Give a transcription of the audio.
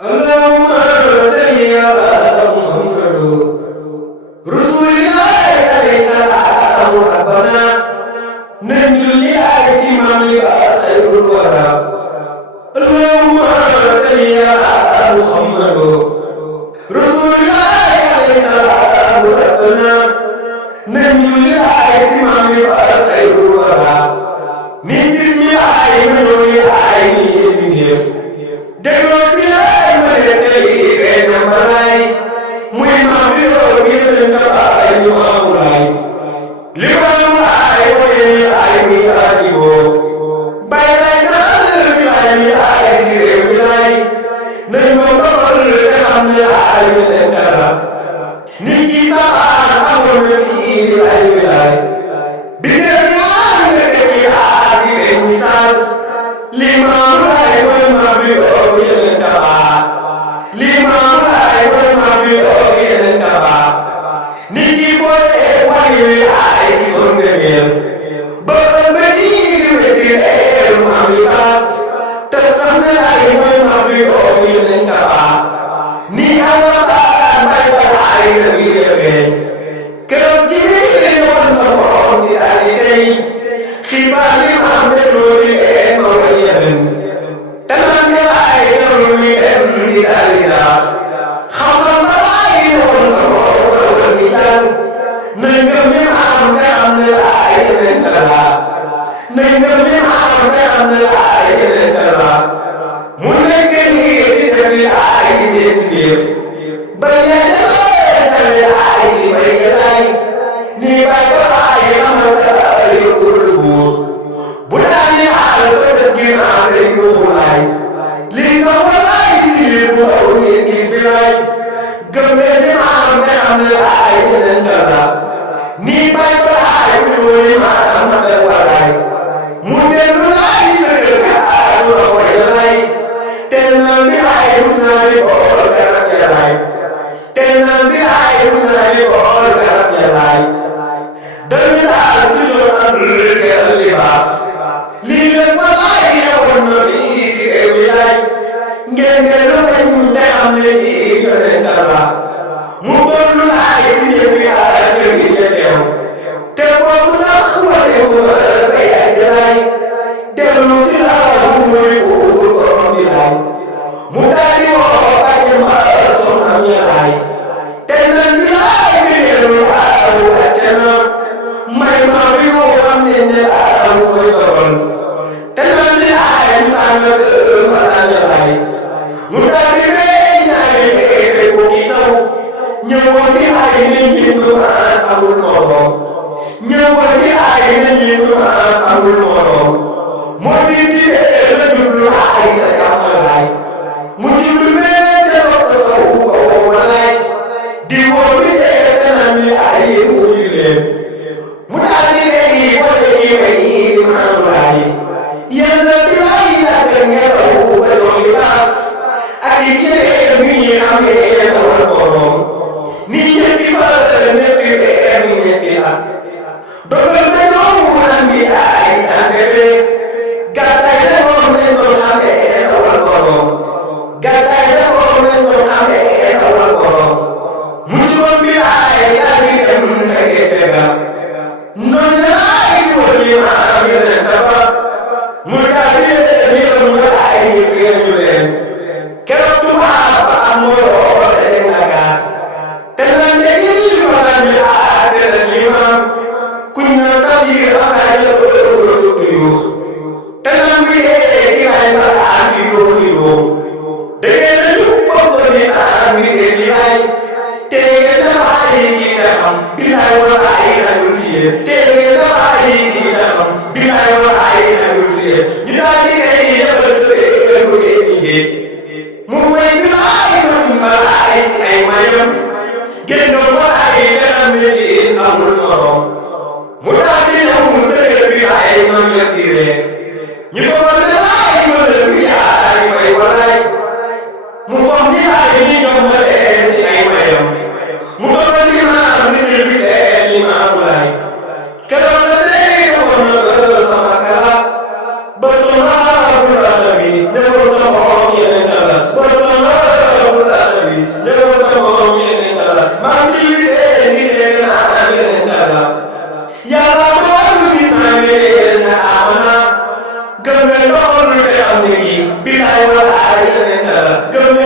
اللهم صل على محمد رسول الله عليه السلام ربنا ننجل لأسمى لباس الورى اللهم صل على محمد رسول الله عليه السلام ربنا ننجل لأسمى لباس الورى من بسم الله من عيني déglu bi laay ma ne tey xëy na ma laay muy ma bi yoo gis nañ ko ay ñu amulaay li ma amulaay mooy ni ay mi aajiboo bay lay sàll fi laay mi ay si réew mi laay nañ ko dogal te xam ne ay mi leen dara nit ki saxaan amoon na fii di ay mi laay bi ngeen ñaar nga tekki aar di leen misaal li ma amulaay mooy ma bi yoo nit ki foo dee wàllu ay son nga ñeel ba ba nii di weddi leer ma bi baas te sant ay mooy ma bi oo yeneen daba ni ama saan bay ba ay la ngi defee keroog ci biir woon sa moom di ali tey xibaar li ma am de loolu leen ma wa yeneen te man nga ay yow mi dem di ali la xam-xam ba ay woon sa moom nañ gëm ni am nga xam ne ay yeneen dara nañ gëm ni am nga xam ne ay yeneen dara mu nekk nii di def li ay yéen biir ba yéen tamit ay si bay lay nii bay ko ay xamante ay buur bu daan ni aal soo des gi am day yuuxu lay lii sa walaay si biir bu aw ngeen gis bi lay gëm ne ni am nga xam ne ay yeneen dara nii bay ko ay wuri ma amate walaay mu dellu laay sëgër ka ay la koy lay te nan bi ay usna bi kool garab ya lay te nan bi ay usna bi kool garab ya lay dañu daal si doon am rëkkal libaas lii lépp laay xewoon na fii si réew mi lay ngeen dellu kañ te xam ne lii yonent la mu dollu laay si yëf yaa kër gi ja teew te boobu sax wane wu ma ba yaay jëlaay dellu si laa mu muy uur borom bi laay mu daal di woo bàyyi ma soxna mi laay te nan bi laay bi dellu aaru wàcce na may ma bi woo xam ne ne aaru mooy dogal te nan bi laay sànn kër ma naan laay mu daal di rey ñaari xeepe ko ki saw ñëwoon bi ay nit ñi du maas amul moroom ñëwoon bi ay nit ñi du maas amul moroom moo di biyee la jublu ay sa yàmmalaay mu jublu bee te rokk sa wuuba woowalaay di woo bi dee te nan bi ay wuyu leen mu daal di rey wala di may di maamulaay yàlla bi ay laajal ngelaw ba doon bi baas ak yi jëree mi ñi xamee dawal boroom ni ñetti fan ñetti weer ni ñetti at dogal na ñëw am bi ay àndefe gàttaay na moom lañ doon xamee dawal boroom gàttaay na moom lañ doon xamee dawal boroom mu juróom bi ay daal di dem sa gerte ga noonu laay di wër li ma am yeneen dafa mu daal di leen yërëm nga ay feeñu leen keroog tubaab ba am moo leen Dakar te nan de lii ma la ñu aatee li ma kuñ na tafsir am ay yuux te nan bi dee di ay ma aan fi loolu yow da ngeen a ñu bokk ni saan bi dee di ay te ngeen a bàyyi kii na xam bilaay wala ay xaju si yéen te ngeen a bàyyi kii na xam bilaay wala ay xaju si yéen ñu daal di dee yëppal sa bee bu dee liggéey mu wéy bilaay ma ay si ay mayam génn ba ay xam ne lii amul morom mu daal di ñëw sëgër bi ay man ya diire ñu foog ne ay man bi ay fay walaay mu foog ni ay li ñoom ma leen si ay mayam mu doon li ma am ni si bi seen li ma amulaay keroog la sey woon na sama kala ba sama bu la xami ne ko sama yeneen la ba sama ne nga gëm